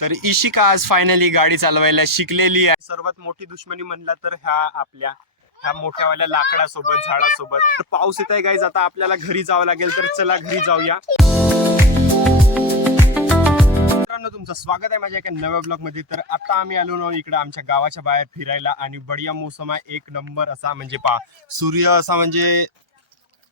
तर इशिका आज फायनली गाडी चालवायला शिकलेली आहे. सर्वात मोठी दुश्मनी म्हणला तर ह्या मोठ्यावाल्या लाकडासोबत झाडासोबत. तर पाऊस येत आहे गाईज, आता आपल्याला घरी जावं लागेल. तर चला घरी जाऊया. मित्रांनो, तुमचं स्वागत आहे माझ्या एका नव्या ब्लॉग मध्ये. तर आता आम्ही आलो ना इकडे आमच्या गावाच्या बाहेर फिरायला आणि बढिया मोसम आहे, एक नंबर असा. म्हणजे सूर्य असा म्हणजे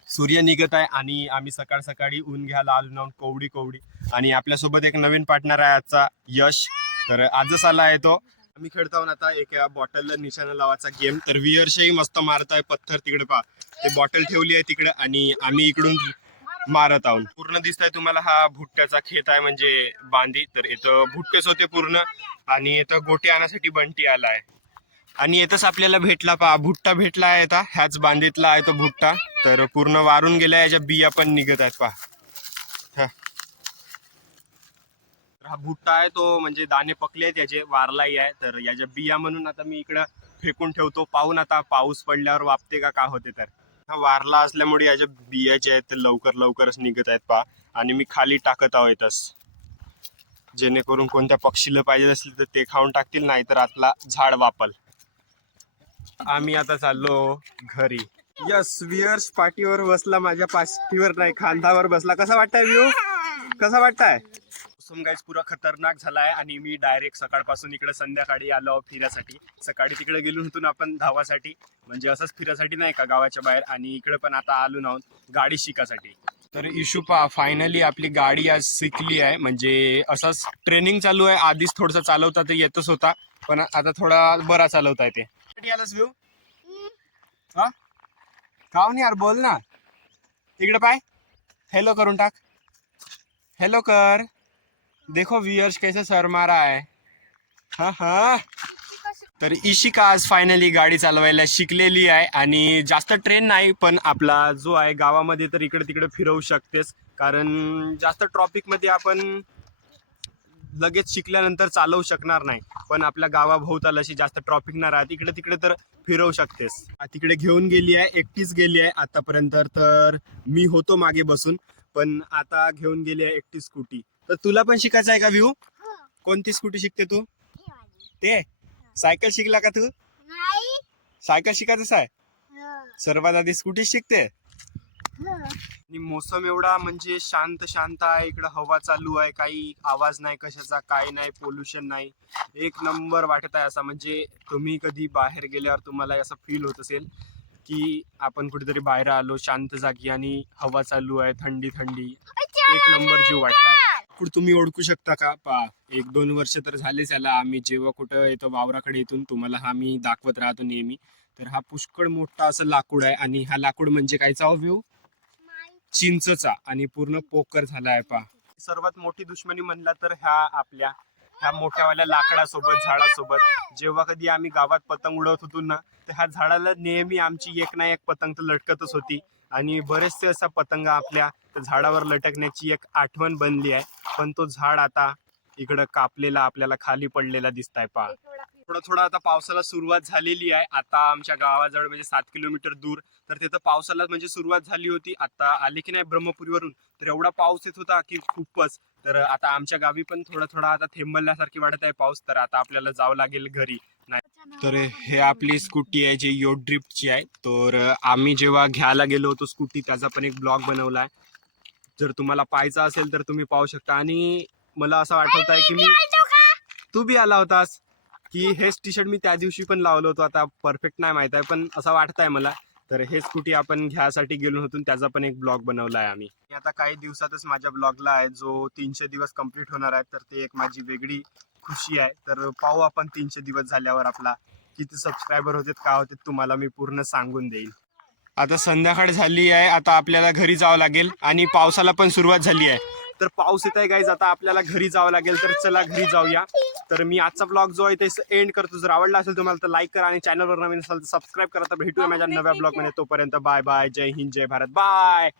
सूर्य निघत आहे आणि आम्ही सकाळ सकाळी ऊन घ्यायला आलो ना कवडी. आणि आपल्यासोबत एक नवीन पार्टनर आहे आजचा, यश. तर आजच आला आहे तो. आम्ही खेळतो आता एका बॉटलला निशाणा लावायचा गेम. तर वियर्षही मस्त मारत आहे पत्थर. तिकडे ते बॉटल ठेवली आहे तिकडे आणि आम्ही इकडून मारत आहोत. पूर्ण दिसतंय तुम्हाला हा भुट्ट्याचा खेत आहे, म्हणजे बांधी. तर इथं भुट्टेच होते पूर्ण आणि इथं गोटे आणण्यासाठी बंटी आला आहे. आणि येतच आपल्याला भेटला भुट्टा भेटला आहे. आता ह्याच बांधीतला आहे तो भुट्टा. तर पूर्ण वारून गेला, याच्या बिया पण निघत आहेत हा भुट्टा आहे तो, म्हणजे दाणे पकले आहेत याचे, वारलाही आहे. तर याच्या बिया म्हणून आता मी इकडं फेकून ठेवतो, पाहून आता पाऊस पडल्यावर वापते का होते. तर हा वारला असल्यामुळे याच्या बिया जे आहेत ते लवकरच निघत आहेत आणि मी खाली टाकत आहो येतच, जेणेकरून कोणत्या पक्षीला पाहिजे असले तर ते खाऊन टाकतील, नाहीतर आपला झाड वापल. आम्ही आता चाललो घरी. यस, वियर्स पाठीवर बसला, माझ्या पाठीवर नाही खांद्यावर बसला. कसा वाटतंय व्ह्यू? कसा वाटतंय? मोसम गाईज पुरा खतरनाक झाला आहे आणि मी डायरेक्ट सकाळपासून इकडे संध्याकाळी आलो फिरासाठी. सकाळी तिकडे गेलो होतो ना आपण धावासाठी, म्हणजे असंच फिरासाठी नाही का गावाच्या बाहेर. आणि इकडे पण आता आलो ना गाडी शिकासाठी. तर इशूपा फायनली आपली गाडी आज शिकली आहे. म्हणजे असंच ट्रेनिंग चालू आहे. आधीच थोडंसं चालवता तर येतच होता, पण आता थोडा बरा चालवता येते. आलास व्ह्यू हा काव नाही यार, बोल ना. तिकडे पाय, हेलो करून टाक. हेलो कर. देखो व्यूअर्स कैसे सर मारा है. हा तर इशिका आज फायनली गाडी चालवायला शिकलेली आहे आणि जास्त ट्रेन नाही, पण आपला जो आहे गावामध्ये तर इकडे तिकडे फिरवू शकतेस. कारण जास्त ट्रॉफिक मध्ये आपण लगेच शिकल्यानंतर चालवू शकणार नाही, पण आपल्या गावाभोवताल अशी जास्त ट्रॉफिक नाही राहत, इकडे तिकडे तर फिरवू शकतेस. तिकडे घेऊन गेली आहे, एकटीच गेली आहे आतापर्यंत. तर मी होतो मागे बसून, पण आता घेऊन गेली आहे एकटी स्कूटी. तर तुला पण शिकायचं आहे का व्ह्यू? कोणती स्कूटी शिकते तू? ते सायकल शिकला का तू? सायकल शिकायचं आहे? सर्वात आधी स्कूटी शिकते. आणि मोसम एवढा म्हणजे शांत आहे, इकडं हवा चालू आहे, काही आवाज नाही कशाचा, काही नाही, पोल्युशन नाही, एक नंबर वाटत आहे. असं म्हणजे तुम्ही कधी बाहेर गेल्यावर तुम्हाला असं फील होत असेल की आपण कुठेतरी बाहेर आलो शांत जागी आणि हवा चालू आहे, थंडी, एक नंबर जीव वाटत आहे. कुठं तुम्ही ओळखू शकता का? 1-2 वर्ष तर झालेच याला. आम्ही जेव्हा कुठं येतो वावराकडे इथून तुम्हाला हा मी दाखवत राहतो नेहमी. तर हा पुष्कळ मोठा असं लाकूड आहे आणि हा लाकूड म्हणजे कायचा व्ह्यू? चिंचचा. आणि पूर्ण पोकर झाला आहे सर्वात मोठी दुश्मनी म्हणला तर ह्या मोठ्यावाल्या लाकडासोबत झाडासोबत. जेव्हा कधी आम्ही गावात पतंग उडवत होतो ना, तर ह्या झाडाला नेहमी आमची एक ना एक पतंग तर लटकतच होती आणि बरेचसे असा पतंग आपल्या झाडावर लटकण्याची एक आठवण बनली आहे. पण तो झाड आता इकडं कापलेला आपल्याला खाली पडलेला दिसताय थोडा आता पावसाला सुरुवात झालेली आहे. आता आमच्या गावाजवळ म्हणजे 7 किलोमीटर दूर तर तिथं पावसाला म्हणजे सुरुवात झाली होती. आता आली की नाही ब्रह्मपुरीवरून, तर एवढा पाऊस येत होता की खूपच. तर आता आमच्या गावी पण थोडा आता थेंबल्यासारखी वाटत आहे पाऊस. तर आता आपल्याला जावं लागेल घरी. नाही तर हे आपली स्कूटी आहे जी योड ड्रिफ्टची आहे. तर आम्ही जेव्हा घ्यायला गेलो होतो स्कूटी, त्याचा पण एक ब्लॉग बनवला आहे. जर तुम्हाला पाहायचा असेल तर तुम्ही पाहू शकता. आणि मला असं आठवत आहे की तू बी आला होतास की हेच टी शर्ट मी त्या दिवशी पण लावलं होतं. आता परफेक्ट नाही माहित आहे, पण असं वाटत आहे मला. तर हे स्कूटी आपण घ्यायसाठी गेलो होतो, त्याचा पण एक ब्लॉग बनवला आहे आम्ही. आता काही दिवसातच माझ्या ब्लॉगला आहे जो 300 दिवस कंप्लीट होणार आहे. तर ते एक माझी वेगळी खुशी आहे. तर पाहू आपण 300 दिवस झाल्यावर आपला किती सबस्क्रायबर होते का होते, तुम्हाला मी पूर्ण सांगून देईल. आता संध्याकाळ झाली आहे, आता आपल्याला घरी जावं लागेल आणि पावसाला पण सुरुवात झाली आहे. तर पाऊस येत आहे गाईज, आता आपल्याला घरी जावं लागेल. तर चला घरी जाऊया. तर मी आजचा ब्लॉग जो आहे ते एंड करतो. जर आवडला असेल तुम्हाला तर लाईक करा आणि चॅनलवर नवीन असेल तर सबस्क्राईब करा. तर भेटूया माझ्या नव्या ब्लॉग मध्ये. तोपर्यंत बाय बाय, जय हिंद, जय भारत, बाय.